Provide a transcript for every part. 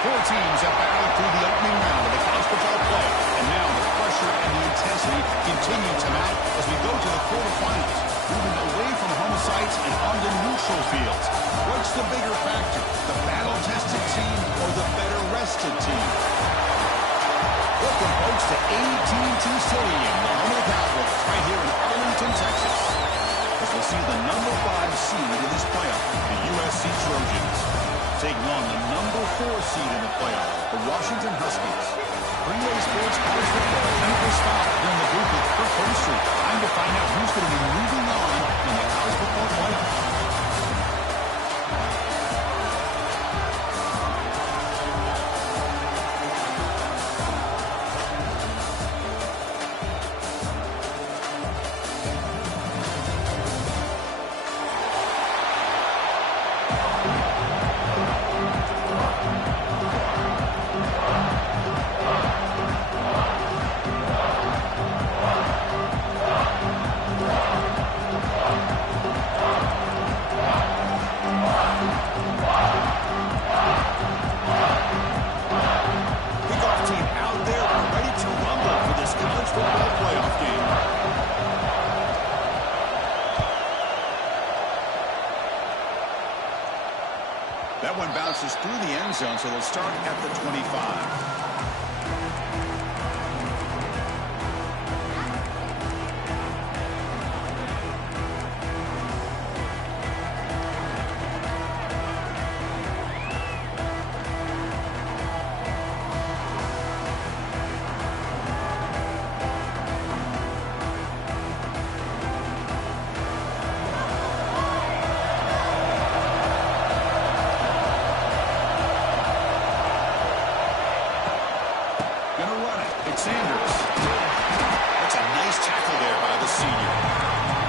Four teams have battled through the opening round of the college football playoffs, and now the pressure and the intensity continue to mount as we go to the quarterfinals, moving away from home sites and onto neutral fields. What's the bigger factor, the battle-tested team or the better-rested team? Welcome, folks, to AT&T Stadium, the home of the Cowboys, right here in Arlington, Texas, as we'll see the number 5 seed in this playoff, the USC Trojans, taking on the number 4 seed in the playoff, the Washington Huskies. Green Bay Sports College Football, Chemical Stop here in the booth with Kirk Herbstreit. Time to find out who's going to be moving on in the college football playoff. That one bounces through the end zone, so they'll start at the 25. Sanders. That's a nice tackle there by the senior.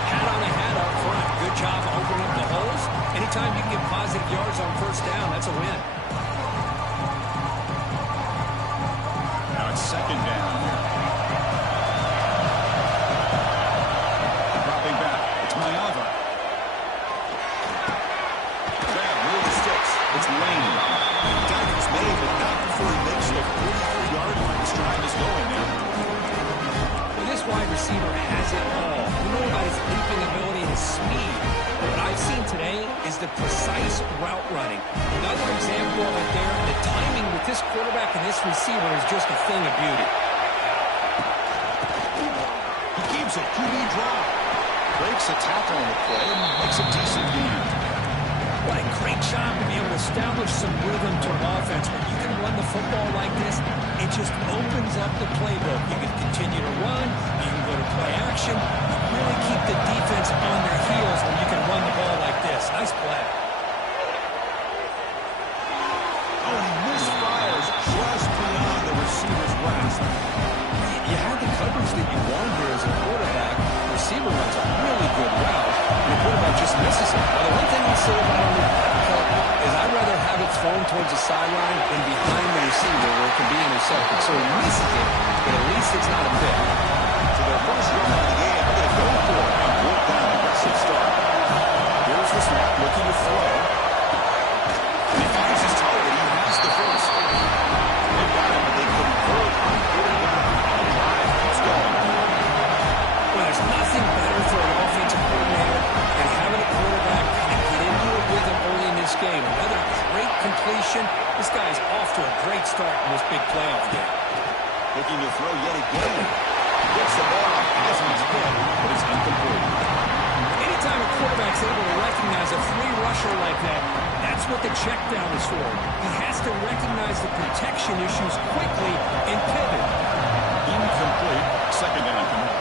Hat on a hat up front. Good job opening up the holes. Anytime you can get positive yards on first down, that's a win. Now it's second down here. Dropping back. It's Mayava. Grab, move the sticks. It's Lane. Tackle's made, but not before he makes it a 43-yard line. This drive is going now. Well, this wide receiver has it all. We know about his leaping ability and his speed. But what I've seen today is the precise route running. Another example of it there. The timing with this quarterback and this receiver is just a thing of beauty. He keeps it. QB draw. Breaks a tackle on the play and makes a decent gain. What a great job to be able to establish some rhythm to an offense. When you can run the football like this, it just opens up the playbook. You can continue to run. You can go to play action. You really keep the defense on their heels when you can run the ball like this. Nice play. Oh, and he misfires just beyond the receiver's grasp. You had the coverage that you wanted here as a quarterback. The receiver runs a really good route, and the quarterback just misses it. Now, the one thing I'll say about him is I'd rather have it thrown towards the sideline than behind the receiver where it can be intercepted. So he misses it, but at least it's not a pick. So their first drive of the game, they're going to go for it and work down an aggressive start. Here's the snap, looking to throw. And he finds his target. He has the first. They got him, but they couldn't hold on third down. The drive keeps going. Well, there's nothing better for an offensive coordinator than having a quarterback and get into a rhythm early in this game. Another great completion. This guy's off to a great start in this big playoff game. Looking to throw yet again. Gets the ball off Heisman's head, but it's incomplete. Anytime a quarterback's able to recognize a free rusher like that, that's what the check down is for. He has to recognize the protection issues quickly and pivot. Incomplete. Second down coming up.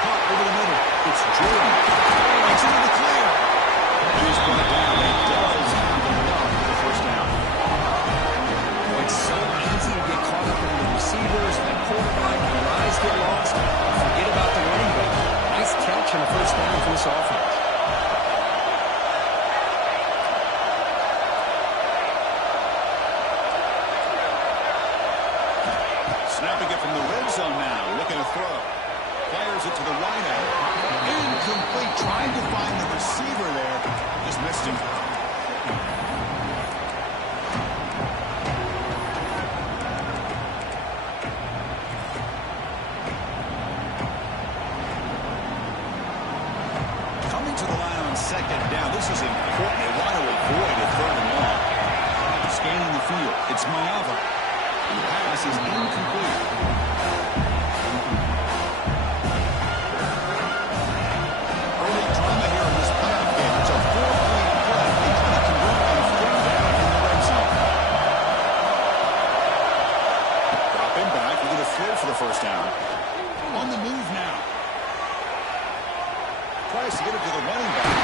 Caught over the middle. It's Jordan. It's into the clear. He's brought down. He does have enough for the first down. It's so easy to get caught up in the receivers and the quarterback, and your eyes get lost. Forget about the running back. Nice catch and a first down for this offense. Snapping it from the red zone now. Looking to throw. Fires it to the wide out. Incomplete. Trying to find the receiver there. Just missed him. It's Mayava. The pass is incomplete. Early drama here in this playoff game. It's a 4-point play. They try to convert on 3rd down in the red zone. Drop him back. We're going to throw for the first down. On the move now. Tries to get it to the running back.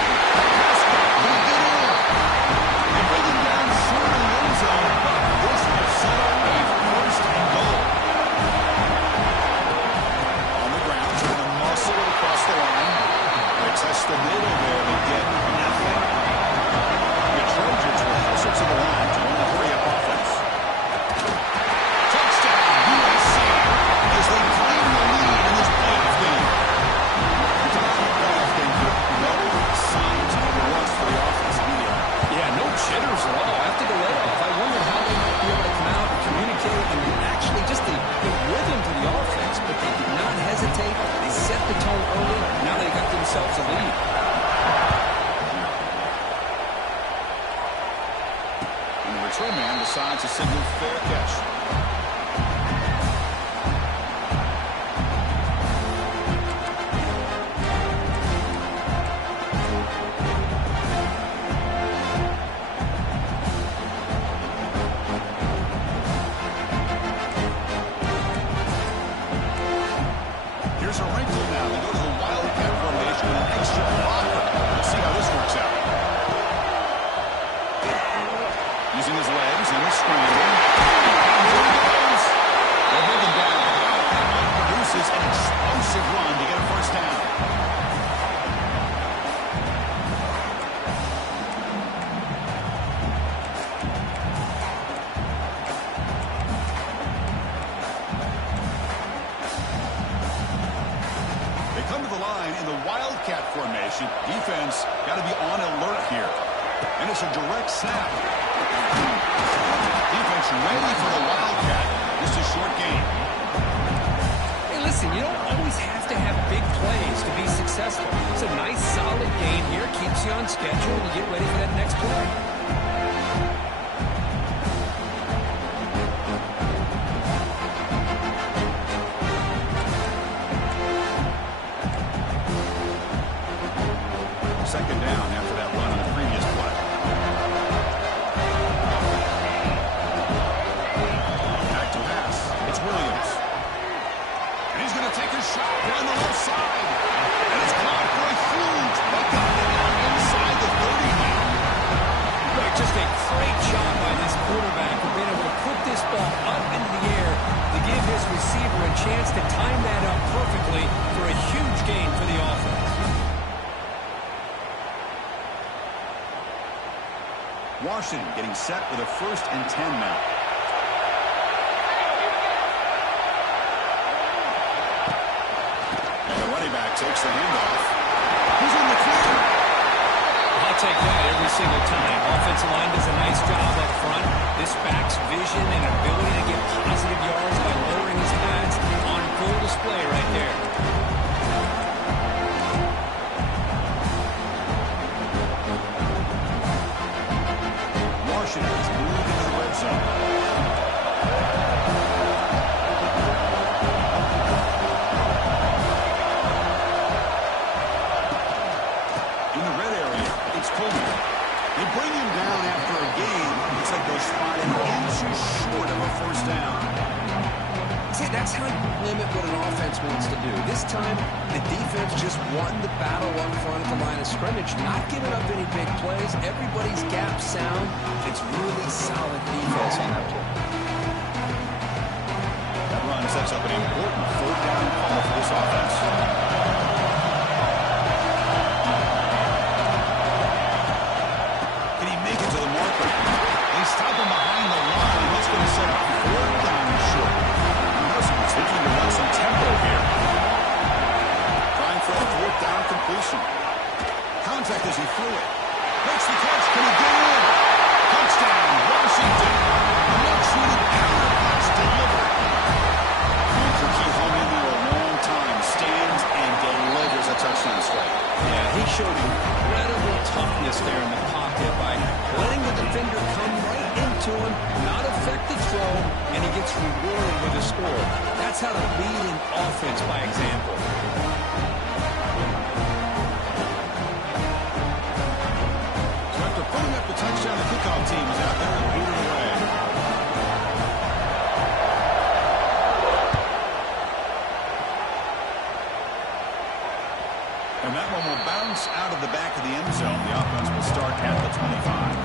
They bring him down short in the end zone, but this will settle a 1st and goal. On the ground, trying to muscle it across the line. They test the middle there. They get nothing. The Trojans will hustle to the line to run a hurry-up offense. Touchdown, USC, as they claim the lead in this playoff game. Playoff game with no signs of a rust for the offense either. Yeah, no jitters at all after the layoff. I wondered how they might be able to come out and communicate and actually just the rhythm to the offense, but they did not hesitate. They set the tone early. Now they got themselves a lead. And the return man decides to signal fair catch. Here's a wrinkle now. They go to the wildcat formation with an extra blocker. Let's see how this works out. Using his legs and his scrambling. There he goes. They'll bring him down. Wildcat produces an explosive run to get a first down. They come to the line in the wildcat formation. Defense got to be on alert here. And it's a direct snap. Defense ready for the wildcat. Just a short game. Hey, listen, you don't always have to have big plays to be successful. It's a nice, solid game here. Keeps you on schedule and you get ready for that next play. Second down after that run on the previous play. Back to pass. It's Williams. And he's going to take a shot down the left side. And it's caught for a huge pickup inside the 30 now. Right, just a great job by this quarterback of being able to put this ball up into the air to give his receiver a chance to time that up perfectly for a huge gain for the offense. Washington getting set with a 1st and 10 now. And the running back takes the handoff. Who's in the clear? I'll take that every single time. Offensive line does a nice job up front. This back's vision and ability to get positive yards by lowering his pads on full display right there. Washington has moved into the red zone. In the red area, it's Coleman. They bring him down after a game. Looks like they're spotted inches short of a first down. See, that's how you limit what an offense wants to do. This time, the defense just won the battle up front at the line of scrimmage, not giving up any big plays. Everybody's gap sound. It's really solid defense on that play. That run sets up an important 3rd down call for this offense. Can he make it to the marker? They stop him behind the line, and that's going to set up 4th down short. Huskers looking to run some tempo here. Trying for a 4th down completion. Contact as he threw it. Makes the catch. Can he get in? Touchdown, Washington. A much-needed counter pass delivered. And Cookie hung in there a long time. Stands and delivers a touchdown strike. Yeah, he showed incredible toughness there in the pocket by letting the defender come right into him, not affect throw, and he gets rewarded with a score. That's how to lead an offense by example. So after putting up the touchdown, the kickoff team is out there and booting away. And that one will bounce out of the back of the end zone. The offense will start at the 25.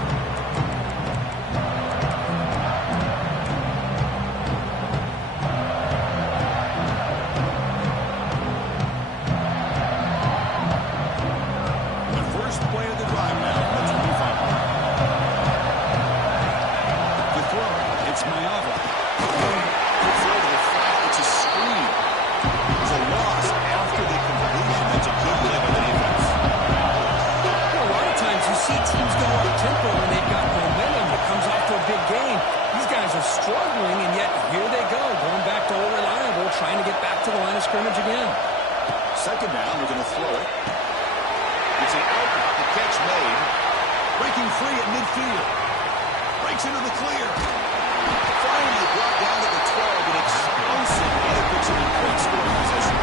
Struggling, and yet here they go, going back to old reliable, trying to get back to the line of scrimmage again. Second down, they're going to throw it. It's an out route, the catch made. Breaking free at midfield. Breaks into the clear. Finally brought down to the 12, an explosive, and it puts him in great scoring position.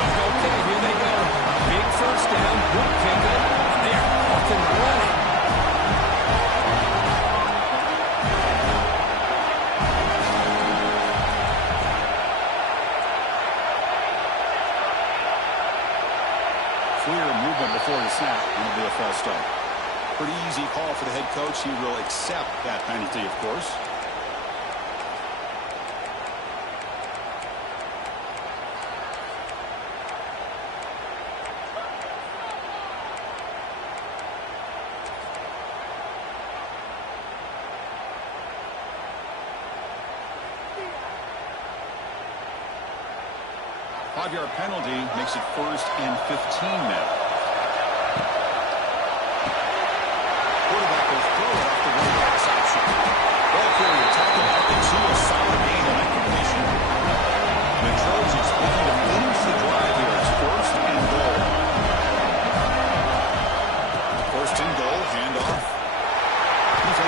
Okay, here they go. Big first down, good pickup, and they're off and running. Before the snap, and it'll be a false start. Pretty easy call for the head coach. He will accept that penalty, of course. Five-yard penalty makes it 1st and 15 now.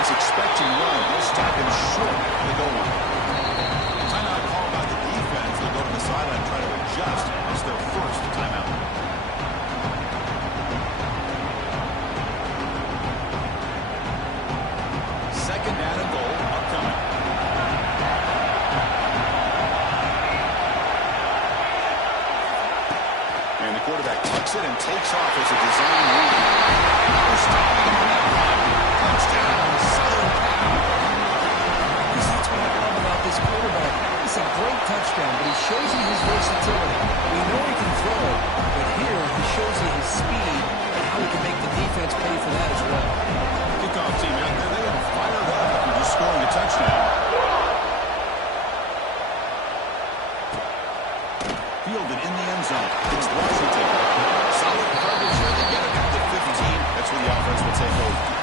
Expecting run, they'll stop him short of the goal line. Timeout call by the defense. They'll go to the sideline and try to adjust. It's their first timeout. Second down and goal upcoming. And the quarterback tucks it and takes off as a design read. No stopping him on that run. Touchdown, Southern Cal. That's what I love about this quarterback. It's a great touchdown, but he shows you his versatility. We know he can throw it, but here he shows you his speed and how he can make the defense pay for that as well. Kickoff team out there, they are fired up after just scoring a touchdown. Fielded in the end zone. It's Washington. Solid coverage here. They get it at the 15. That's where the offense will take over.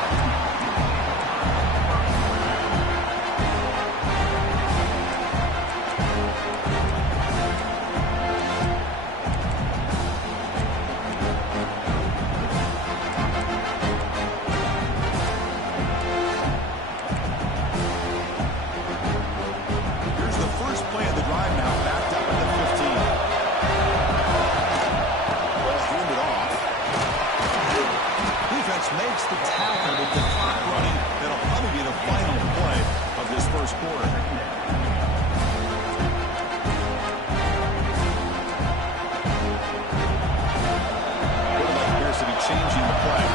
Makes the tackle with the clock running. That'll probably be the final play of this first quarter. Quarterback appears to be changing the play.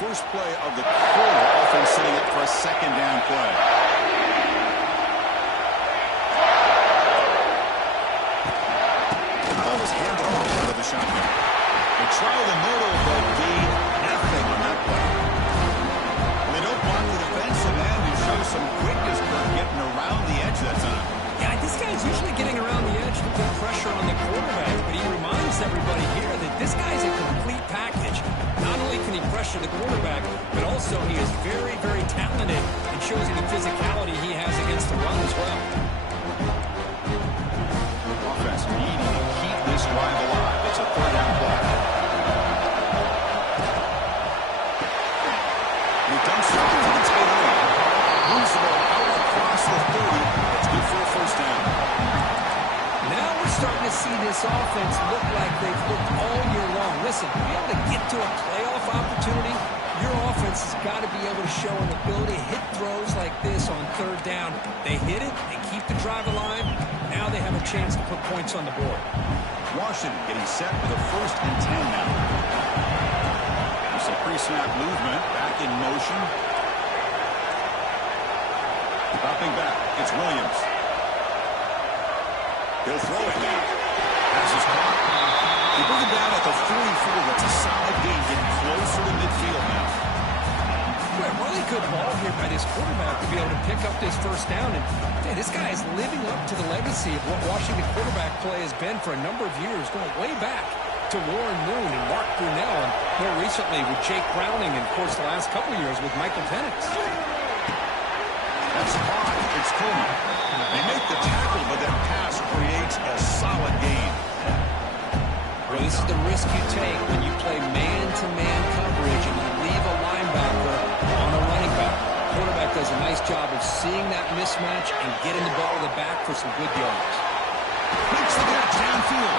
First play of the quarter, offense setting up for a second down play. The ball was handed off out of the shotgun. They try the middle, but gain nothing on that play. When they don't block the defensive end, it shows some quickness for getting around the edge that time. Yeah, this guy's usually getting around the edge to put pressure on the quarterback, but he reminds everybody here that this guy's a complete package. Not only can he pressure the quarterback, but also he is very, very talented and shows you the physicality he has against the run as well. Offense needing to keep this drive alive. It's a third down play. He dumps it off to the tail end. Moves the ball out across the 30. It's good for a first down. Now we're starting to see this offense look like they've looked all year long. Listen, to be able to get to a playoff opportunity, your offense has got to be able to show an ability to hit throws like this on third down. They hit it, they keep the drive alive. Now they have a chance to put points on the board. Washington getting set with a 1st and 10 now. There's some pre-snap movement, back in motion. Dropping back, it's Williams. He'll throw it now. Pass is caught. They bring it down at the 44. That's a solid gain, getting closer to midfield now. Really good ball here by this quarterback to be able to pick up this first down. And man, this guy is living up to the legacy of what Washington quarterback play has been for a number of years, going way back to Warren Moon and Mark Brunell, and more recently with Jake Browning, and of course the last couple of years with Michael Penix. That's hard. It's Coleman. They make the tackle, but that pass creates a solid gain. Well, this is the risk you take when you play man-to-man coverage and you leave a linebacker on a running back. Quarterback does a nice job of seeing that mismatch and getting the ball to the back for some good yards. Makes the catch downfield.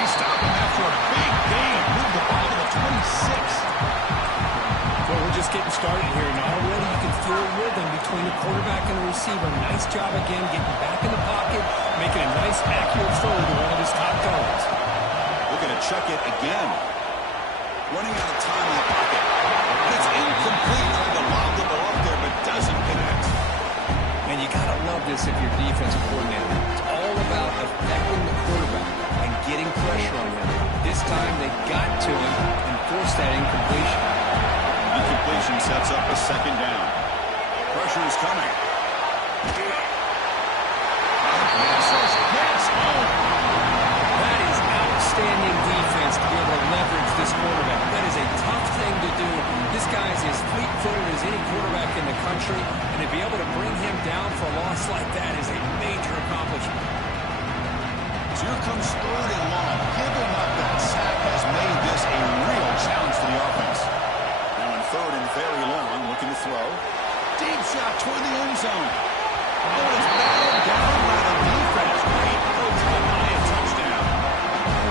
They stop him after a big gain. Move the ball to the 26. Well, we're just getting started here, and already you can feel a rhythm between the quarterback and the receiver. Nice job again getting back in the pocket, making a nice accurate throw to one of his top targets. We're going to chuck it again. Running out of time in the pocket. It's incomplete. Tried to lob the ball up there, but doesn't connect. And you got to love this if you're defensive coordinator. It's all about affecting the quarterback and getting pressure on him. This time they got to him and forced that incompletion. Incompletion sets up a second down. Pressure is coming. That is outstanding defense to be able to leverage this quarterback. That is a tough thing to do. This guy is as fleet-footed as any quarterback in the country, and to be able to bring him down for a loss like that is a major accomplishment. So here comes 3rd and long. Giving up that sack has made this a real challenge for the offense. Now in 3rd and very long, looking to throw. Deep shot toward the end zone. Oh, it's battled down by the defense. Great coach to deny a touchdown.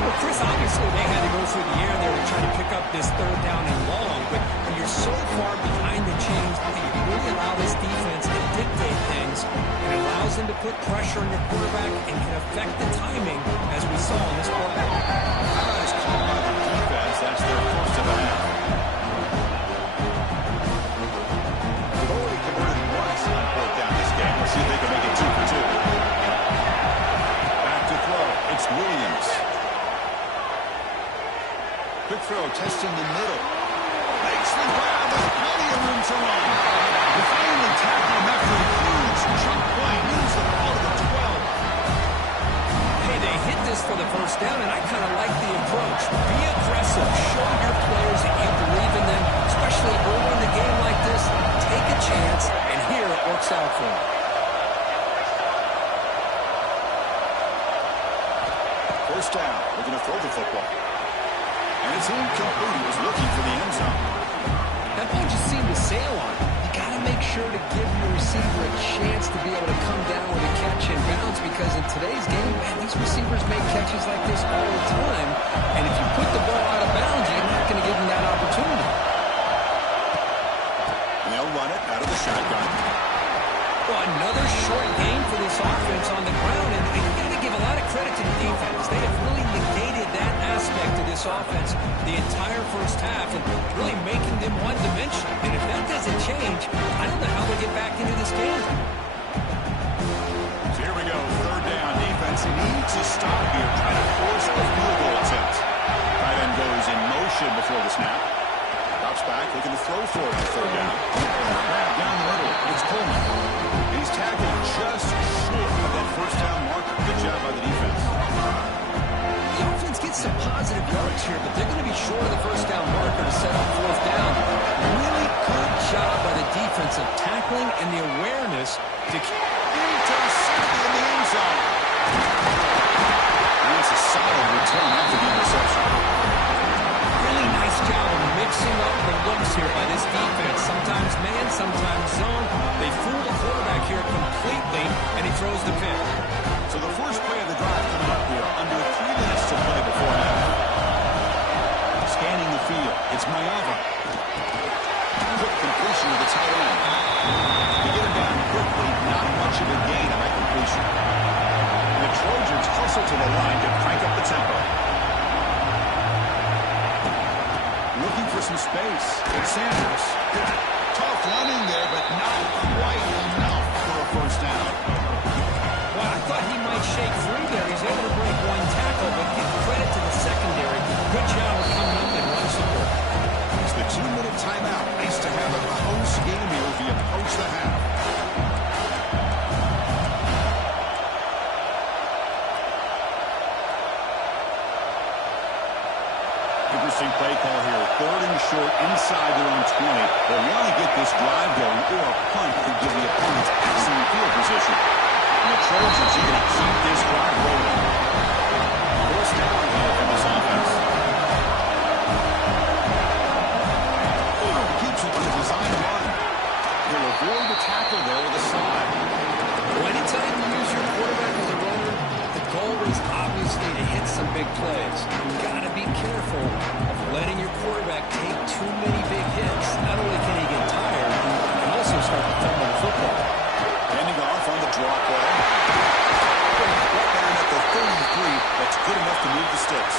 Well, Chris, obviously they had to go through the air there to try to pick up this 3rd down and long, but when you're so far behind the chains, you really allow this defense to dictate things, and it allows them to put pressure on your quarterback and can affect the timing, as we saw in this play. Nice call by the defense. That's their first of the half. They've already converted once on 4th down this game. Let's see if they can make it 2 for 2. Back to throw. It's Williams. Quick throw, testing the middle. Makes the grab. There's plenty of room to run. They finally tackle him after a huge chunk play. Moves the ball to the 12. Hey, they hit this for the first down, and I kind of like the approach. Be aggressive. Show your players that you believe in them, especially early in the game like this. Take a chance, and here it works out for them. First down. Looking to throw the football. And it's incomplete. He was looking for the end zone. That ball just seemed to sail on him. You got to make sure to give your receiver a chance to be able to come down with a catch and bounce, because in today's game, man, these receivers make catches like this all the time. And if you put the ball out of bounds, you're not going to give them that opportunity. And they'll run it out of the shotgun. Well, another short game for this offense on the ground, and you got to give a lot of credit to the defense. They have really negated that aspect of this offense the entire first half and really making them one-dimensional. And if that doesn't change, I don't know how they get back into this game. So here we go, 3rd down. Defense needs to stop here, trying to force the field goal attempt. Tight end goes in motion before the snap. Drops back, looking to throw for it on 3rd down. Grab down the middle. It's Coleman. He's tackled just short of that first down marker. Good job by the defense. The offense gets some positive yards here, but they're going to be short of the first down marker to set up 4th Intercepted in the end zone. And it's a solid return after the interception. Really nice job of mixing up the looks here by this defense. Sometimes man, sometimes zone. They fool the quarterback here completely, and he throws the pick. So the first play of the drive coming up here. Under 3 minutes to play before half. Scanning the field. It's Mayava. Quick completion to the tight end. To get him down quickly, not much of a gain on that completion. And the Trojans hustle to the line to crank up the tempo. Looking for some space. It's Sanders. Tough running there, but not quite enough for a first down. Well, I thought he might shake free there. He's able to break one tackle, but give credit to the secondary. Good job of coming up and run support. It's the 2-minute timeout. Nice to have a close game here as we approach the half. Interesting play call here. 3rd and short inside their own 20. They want to get this drive going, or a punt could give the opponents excellent field position. And the Trojans are going to keep this drive rolling. First down here for this offense. Keeps it to the design run. They'll avoid the tackle there with a slide. Well, anytime you use your quarterback as a runner, the goal is obviously to hit some big plays. You've got to be careful of letting your quarterback take too many big hits. Not only can he get tired, he can also start to fumble the football. Handing off on the draw play. Right down at the 33, that's good enough to move the sticks.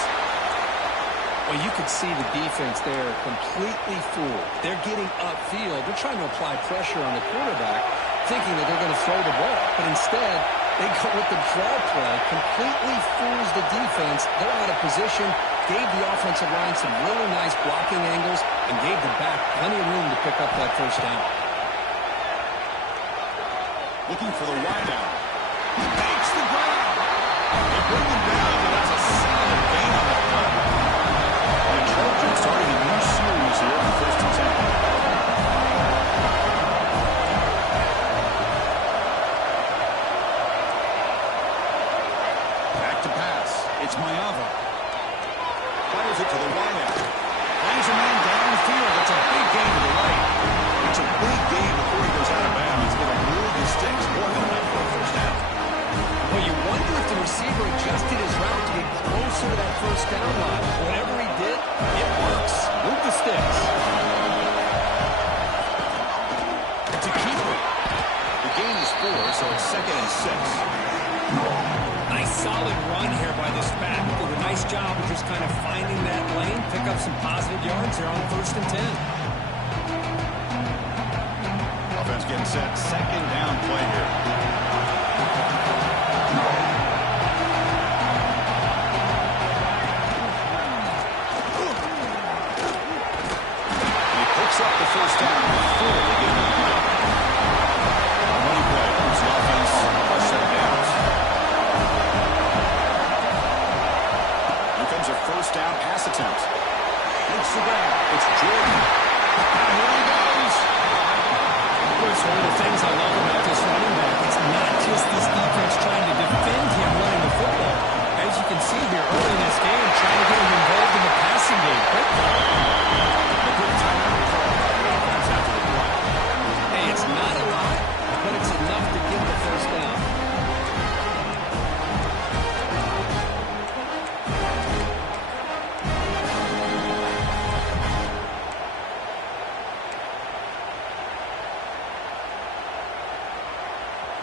Well, you could see the defense there completely fooled. They're getting upfield. They're trying to apply pressure on the quarterback, thinking that they're going to throw the ball. But instead, they go with the draw play, completely fools the defense. They're out of position, gave the offensive line some really nice blocking angles, and gave the back plenty of room to pick up that first down. Looking for the wideout. Makes the ground. They bring him down, but that's a solid gain on the play. And the Trojans starting a new series here on 1st and 10. Back to pass. It's Mayava. Fires it to the wideout. Finds a man downfield. That's a big gain to the right. It's a big gain before he goes out of bounds. It'll move the sticks more than enough for a first down. Well, you wonder if the receiver adjusted his route to get closer to that first down line. Whatever he did, it works. Move the sticks. It's a keeper. The gain is 4, so it's 2nd and 6. Nice solid run here by this back. Did a nice job of just kind of finding that lane, pick up some positive yards here on 1st and 10. Offense getting set. 2nd down play here. He picks up the first down before they get the play. Running play moves the offense by 7 downs. Here comes a first down pass attempt. It's the ground. It's Jordan. And here he goes. It's one of the things I love about this running back. It's not just this defense trying to defend him running the football. As you can see here early in this game, trying to get him involved in the passing game. Great call. A good timeout call by the offense after the play. Hey, it's not a lot, but it's enough to get the first down.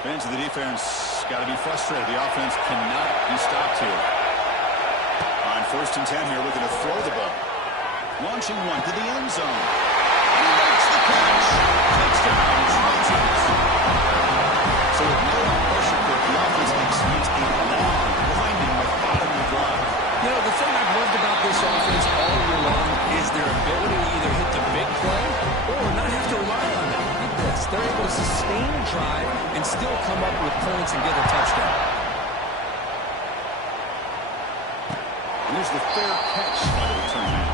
Fans of the defense got to be frustrated. The offense cannot be stopped here. On 1st and 10 here, looking to throw the ball. Launching one to the end zone. He makes the catch. Touchdown, Trojans. So with no pressure quick, the offense executes a long, winding, methodical drive. You know, the thing I've loved about this offense all year long is their ability to either hit the big play or not have to rely on that. Look at this. They're able to sustain a drive and still come up with points and get a touchdown. Here's the fair catch by the return man.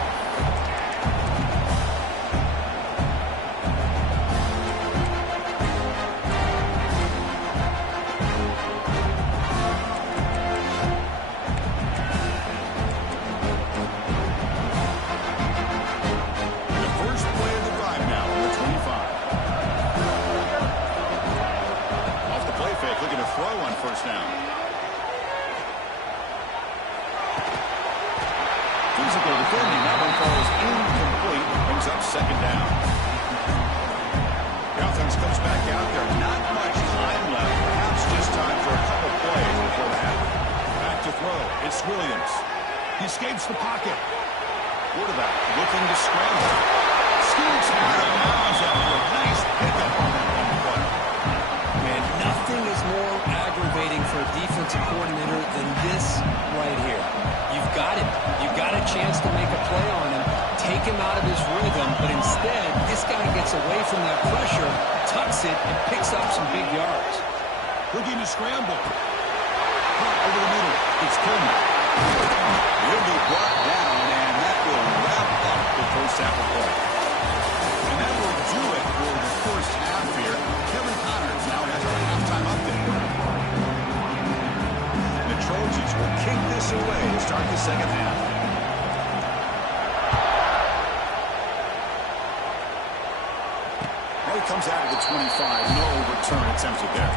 throw. It's Williams. He escapes the pocket. Quarterback looking to scramble. Scoots out of bounds after a nice pickup on that one play. Man, nothing is more aggravating for a defensive coordinator than this right here. You've got him. You've got a chance to make a play on him, take him out of his rhythm, but instead, this guy gets away from that pressure, tucks it, and picks up some big yards. Looking to scramble. Over the middle. It's Coleman. He'll be brought down, and that will wrap up the first half of play. And that will do it for the first half here. Kevin Connors now has our halftime update. The Trojans will kick this away to start the second half. Now he comes out of the 25. No return attempted there.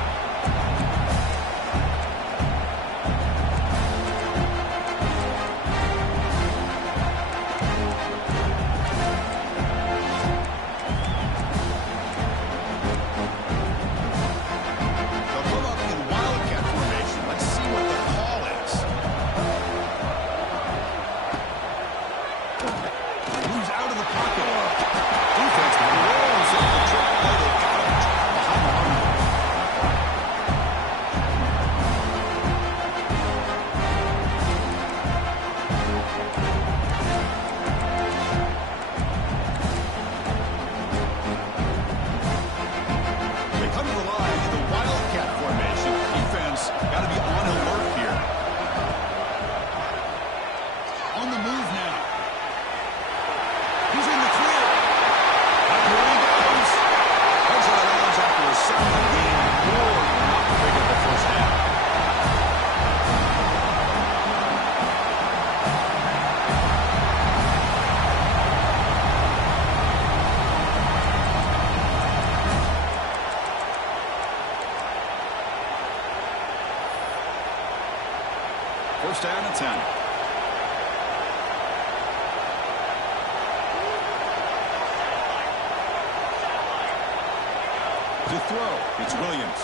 First down and 10. To throw, it's Williams.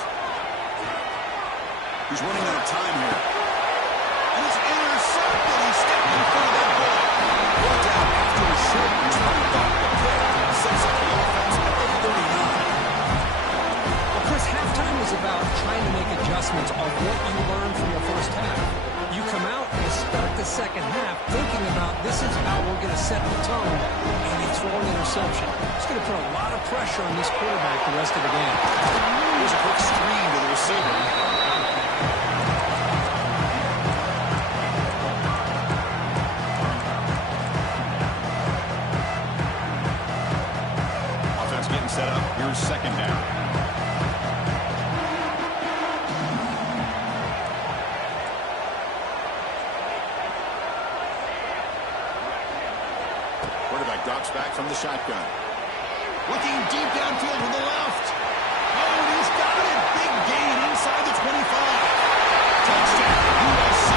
He's running out of time here. And it's intercepted. He's stepping in front of that ball. Brought down after a short return back. The pick sets up the offense at the 39. Well, Chris, halftime is about trying to make adjustments on what you learned from the first half. You come out and you start the second half thinking about this is how we're going to set the tone, and you throw an interception. It's going to put a lot of pressure on this quarterback the rest of the game. Here's a quick screen to the receiver. Offense getting set up. Here's second down. Drops back from the shotgun. Looking deep downfield to the left. Oh, and he's got it. Big gain inside the 25. Touchdown, USC.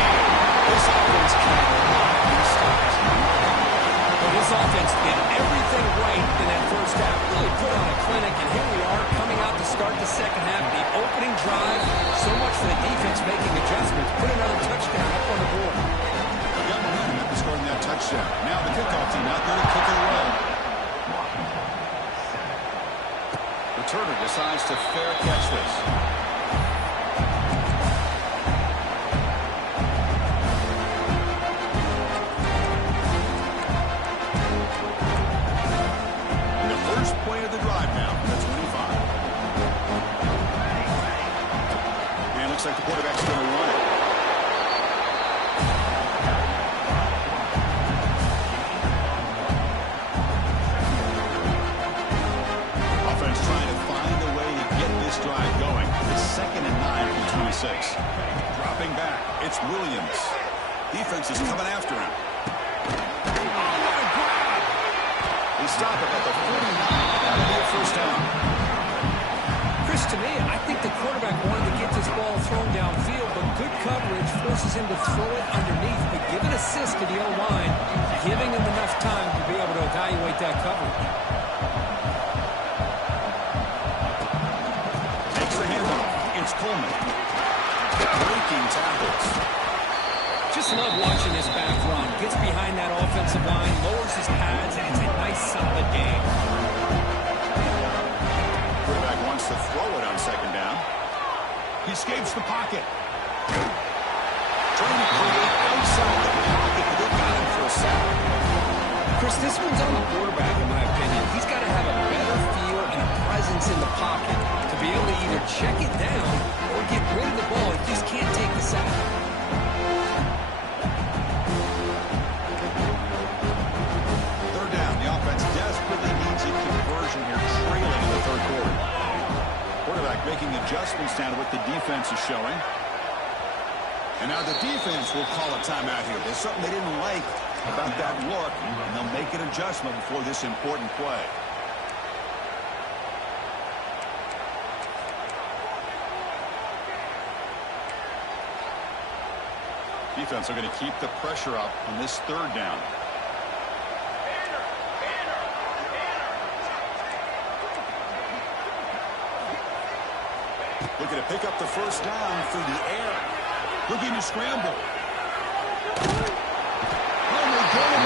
This offense can't allow mistakes. Well, this offense did everything right in that first half. Really put on a clinic, and here we are coming out to start the second half. The opening drive, so much for the defense making adjustments. Put another touchdown up on the board. Got momentum after scoring that touchdown. Now the kickoff team out there to kick it away. Returner decides to fair catch this. And the first play of the drive now from the 25. And it looks like the quarterback's going to run it. Drive going. It's 2nd and 9 from 26. Dropping back. It's Williams. Defense is coming after him. Oh, what a grab! They stop it at the 49. That'll be a first down. Chris, to me, I think the quarterback wanted to get this ball thrown downfield, but good coverage forces him to throw it underneath. But give an assist to the O-line, giving him enough time to be able to evaluate that coverage. It's Coleman. Breaking tackles. just love watching this back run. Gets behind that offensive line, lowers his pads, and it's a nice, solid game. Quarterback wants to throw it on second down. He escapes the pocket. Trying to create outside the pocket, but they got him for a sack. Chris, this one's on the quarterback, in my opinion. He's got to have a better feel and a presence in the pocket to be able to either check it down or get rid of the ball. He just can't take the sack. Third down. The offense desperately needs a conversion here, trailing in the third quarter. Quarterback making adjustments down to what the defense is showing. And now the defense will call a timeout here. There's something they didn't like about that look, and they'll make an adjustment before this important play. Defense are going to keep the pressure up on this third down. Looking to pick up the first down through the air. Looking to scramble. Oh, my God.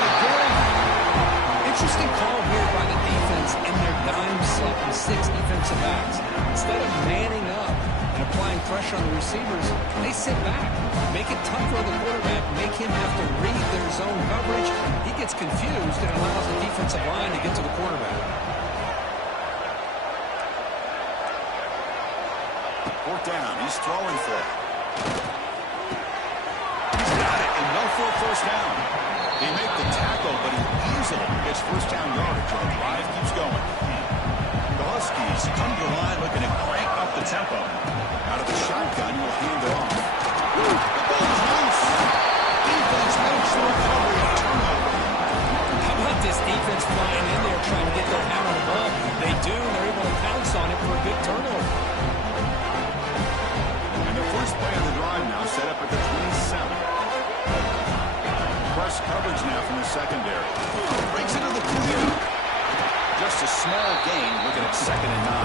Interesting call here by the defense in their dime set with 6 defensive backs. Instead of manning up and applying pressure on the receivers, they sit back, make it tough for the quarterback, make him have to read their zone coverage. He gets confused and allows the defensive line to get to the quarterback. Fourth down. He's throwing for it. He's got it, and no for a first down. They make the tackle, but he easily gets first down yardage. The drive keeps going. The Huskies come to the line looking to crank up the tempo. Out of the shotgun, he'll hand it off. The ball is loose. Defense makes the recovery. A turnover. How about this defense flying in there trying to get their hand on the ball? They do, and they're able to pounce on it for a good turnover. And the first play of the drive now set up at the 27. Press coverage now from the secondary. Breaks into the clear. Just a small gain, looking at 2nd and 9.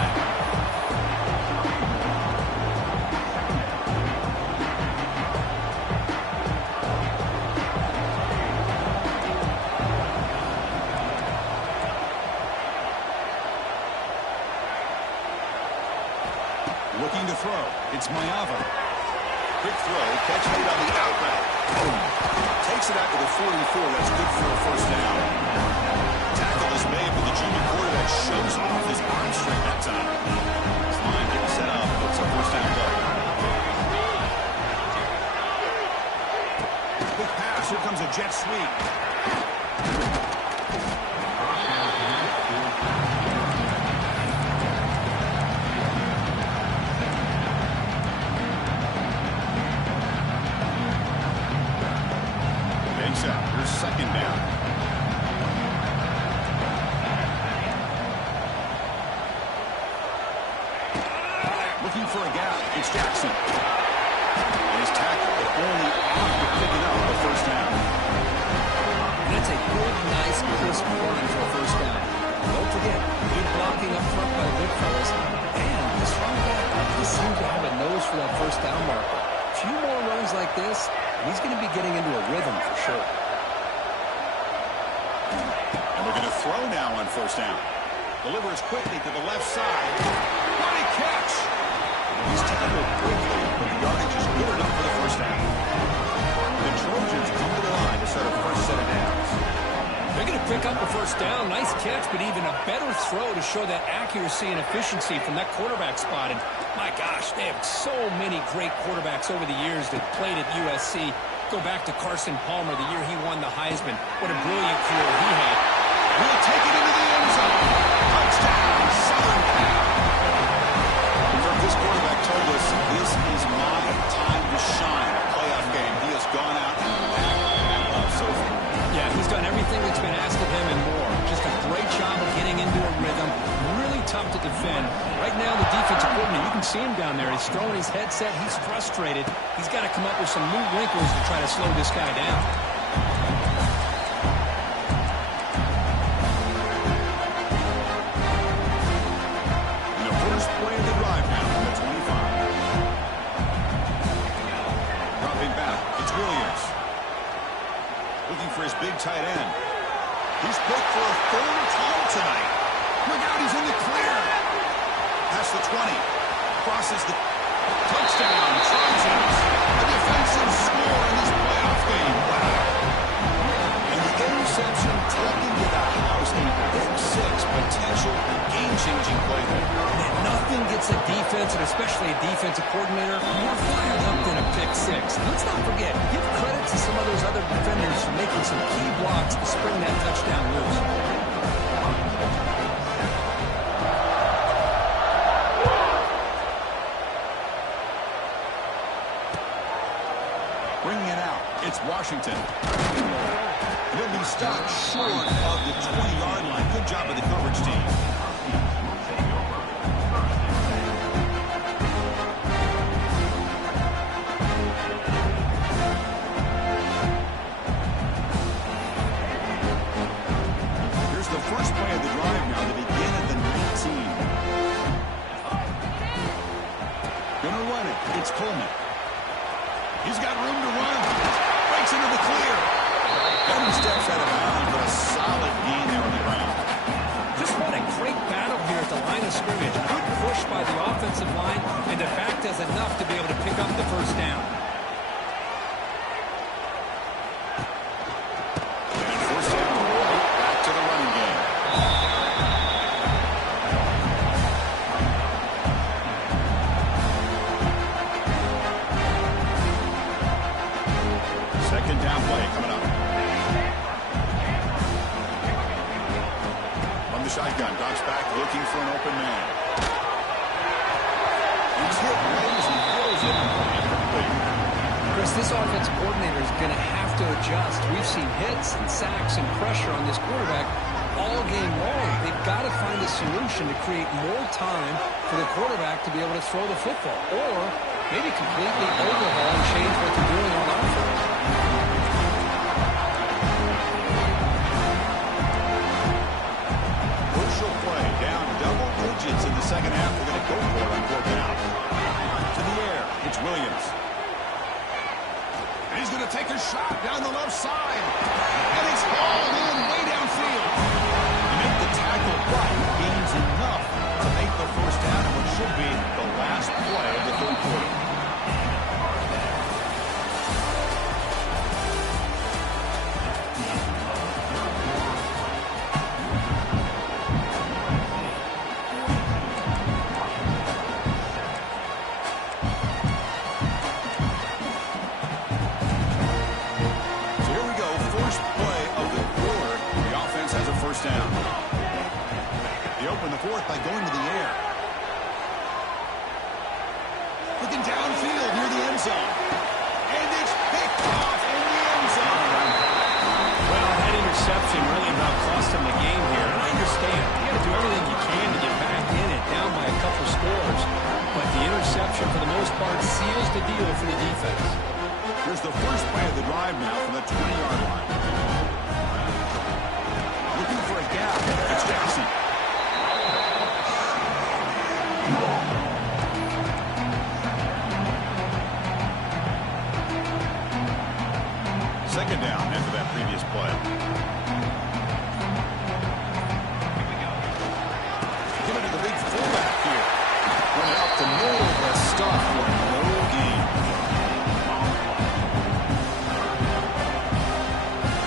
Looking to throw. It's Mayava. Quick throw. Catch made on the out route. Takes it out to the 44. That's good for a first down. Tackle is made, but the junior quarterback shows off his arm strength that time. His line getting set up. It's a first down play. Quick pass. Here comes a jet sweep. Here's second down. Looking for a gap. It's Jackson. And his tackle, but only after picking up the first down. And that's a good, nice, crisp run for a first down. Don't forget, good blocking up front by the big fellas. And this running back, he seems to have a nose for that first down marker. A few more runs like this, he's going to be getting into a rhythm for sure. And we're going to throw now on first down. Delivers quickly to the left side. What a catch! He's tackled quickly, but the yardage is good enough for the first down. The Trojans come to the line to start a first set of downs. They're going to pick up a first down. Nice catch, but even a better throw to show that accuracy and efficiency from that quarterback spot. And my gosh, they have so many great quarterbacks over the years that played at USC. Go back to Carson Palmer, the year he won the Heisman. What a brilliant career he had. We'll take it into the end zone. Touchdown, Southern Cal. This quarterback told us this is my time to shine. A playoff game. He has gone out and backed up so far. Yeah, he's done everything that's been asked of him and more. Just a great job of getting into a rhythm. Really tough to defend. Right now, the defensive coordinator, you can see him down there. He's throwing his headset. He's frustrated. He's got to come up with some new wrinkles to try to slow this guy down. And the first play of the drive now from the 25. Dropping back, it's Williams. his big tight end. He's picked for a third time tonight. Look out, he's in the clear. Past the 20. Crosses the touchdown. Trojans. A defensive score in this playoff game. Wow. And the interception taken to the house. A big six potential game-changing play there. And nothing gets a defense, and especially a defensive coordinator, more fired up than a pick six. Let's not forget, give credit to some of those other defenders for making some key blocks to spring that touchdown loose. Bringing it out, it's Washington. He'll be stopped short of the 20-yard line. Good job of the coverage team. Here's the first play of the drive now to begin at the 19. Gonna run it. It's Coleman. He's got room to run. Breaks into the clear. And he steps out of bounds, but a solid gain there on the ground. Just what a great battle here at the line of scrimmage. Good push by the offensive line, and the fact is enough to be able to pick up the first down. And first down, back to the running game. Second down play coming up. From the shotgun, drops back looking for an open man. He's hit right as he throws it. Incomplete. Chris, this offense coordinator is going to have to adjust. We've seen hits and sacks and pressure on this quarterback all game long. They've got to find a solution to create more time for the quarterback to be able to throw the football, or maybe completely overhaul and change what they're doing on offense. Crucial play, down double digits in the second half. They're going to go for it on fourth down. To the air, it's Williams. And he's going to take a shot down the left side. And it's hauled in way downfield. He made the tackle, but gains enough to make the first down in what should be the last play of the third quarter. Down. They open the fourth by going to the air. Looking downfield near the end zone. And it's picked off in the end zone. Well, that interception really about cost him the game here. And I understand. You got to do everything you can to get back in it, down by a couple scores. But the interception, for the most part, seals the deal for the defense. Here's the first play of the drive now from the 20-yard line. Looking for a gap. It's Jackson. Second down after that previous play. Give it to the big fullback here. Run it up the middle of the stuff for no gain.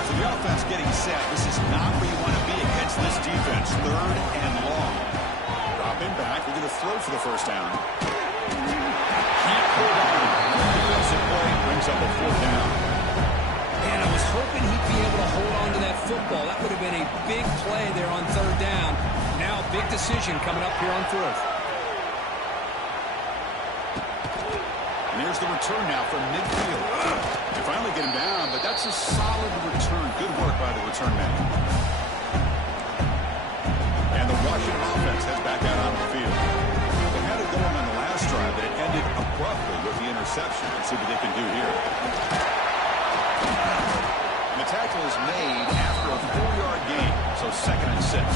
So the offense getting set. This is not where you want to be against this defense. Third and long. Dropping back. We're going to throw for the first down. Can't hold on. Defensive play brings up a fourth down. And I was hoping he'd be able to hold on to that football. That would have been a big play there on third down. Now, big decision coming up here on fourth. And here's the return now from midfield. They finally get him down, but that's a solid return. Good work by the return man. And the Washington offense heads back out on the field. They had it going on the last drive, but it ended abruptly with the interception. Let's see what they can do here. And the tackle is made after a 4-yard gain, so 2nd and 6.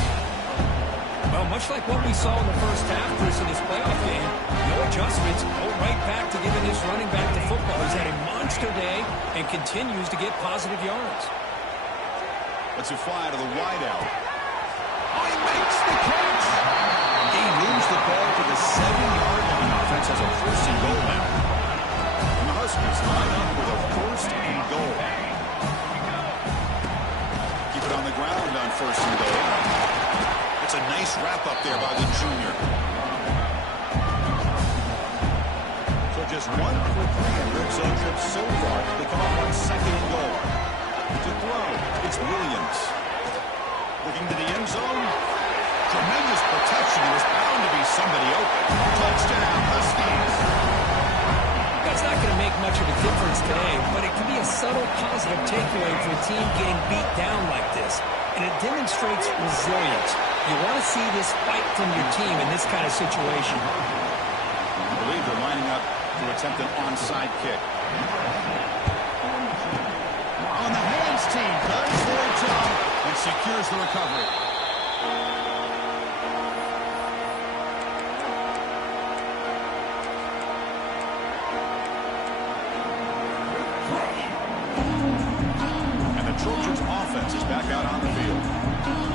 Well, much like what we saw in the first half, Chris, in this playoff game, no adjustments, go right back to giving this running back the football. He's had a monster day and continues to get positive yards. Lets it fly to the wideout. Oh, he makes the catch. He moves the ball to the 7-yard line. Offense has a first and goal now. And the Huskies line up with a first and goal. Keep it on the ground on first and goal. It's a nice wrap up there by the junior. So just 1 for 3 in Red Zone trips so far. They come up on second and goal. To throw, it's Williams. Looking to the end zone. Tremendous protection. There was bound to be somebody open. Touchdown, Huskies. That's not going to make much of a difference today, but it can be a subtle positive takeaway for a team getting beat down like this. And it demonstrates resilience. You want to see this fight from your team in this kind of situation. I believe they're lining up to attempt an onside kick. On the hands, team does their job and secures the recovery. And the Trojans offense is back out on the field.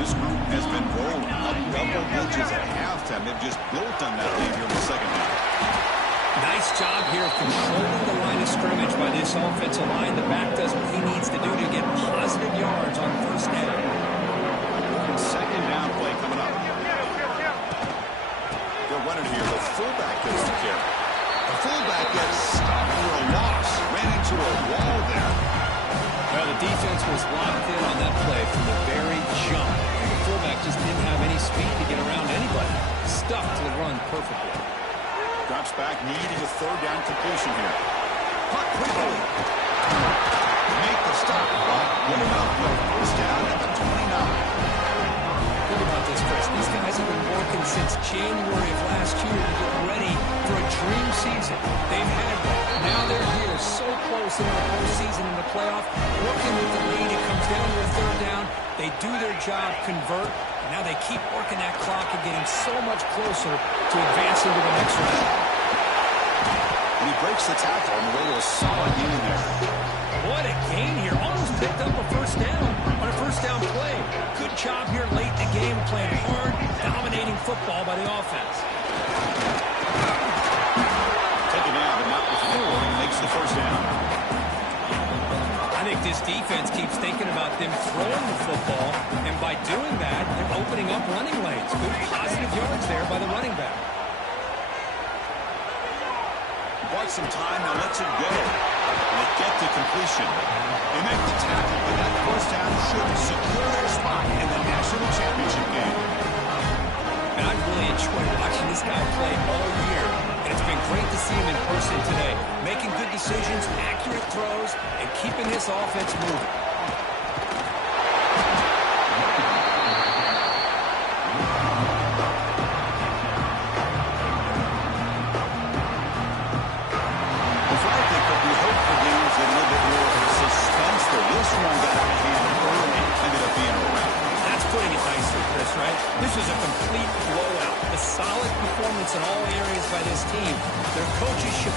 This group has been rolling up double digits at halftime. They've just built on that lead here in the second half. Nice job here of controlling the line of scrimmage by this offensive line. The back does what he needs to do to get positive yards on first down. Second down play coming up. They're running here. The fullback gets the carry. The fullback gets stopped for a loss. Ran into a wall there. Well, the defense was locked in on that play from the very jump. The fullback just didn't have any speed to get around anybody. Stuck to the run perfectly. Drops back, needing a third down completion here. Punt quickly. Make the stop. Good enough for first down at the 29. Think about this, Chris. These guys have been working since January of last year to get ready for a dream season. They've had that. Now they're here so close in the postseason in the playoff, working with the lead. It comes down to a third down. They do their job, convert. Now they keep working that clock and getting so much closer to advancing to the next round. And he breaks the tackle on the way to a solid gain there. What a gain here. Almost picked up a first down on a first down play. Good job here late in the game, playing hard, dominating football by the offense. Taken down, but not before he makes the first down. I think this defense keeps thinking about them throwing the football, and by doing that, they're opening up running lanes. Good positive yards there by the running back. Bought some time, now lets it go. And they get to completion. They make the tackle, but that first down should secure their spot in the national championship game. And I've really enjoyed watching this guy play all year, and it's been great to see him in person today, making good decisions, accurate throws, and keeping this offense moving. This was a complete blowout. A solid performance in all areas by this team. Their coaches should